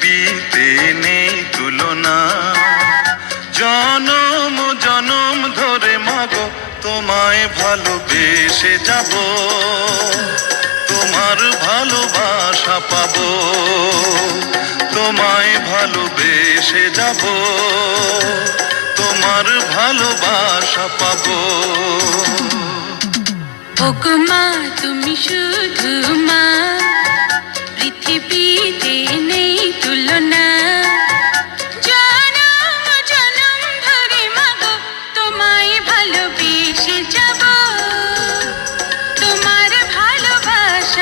পৃথিবীতে নেই তুলনা। জনম জনম ধরে মাগো, তোমায় ভালোবেসে যাব। তোমার ভালোবাসা পাবো, তোমায় ভালোবেসে যাব। তোমার ভালোবাসা পাবো। তুমি শুধু মা।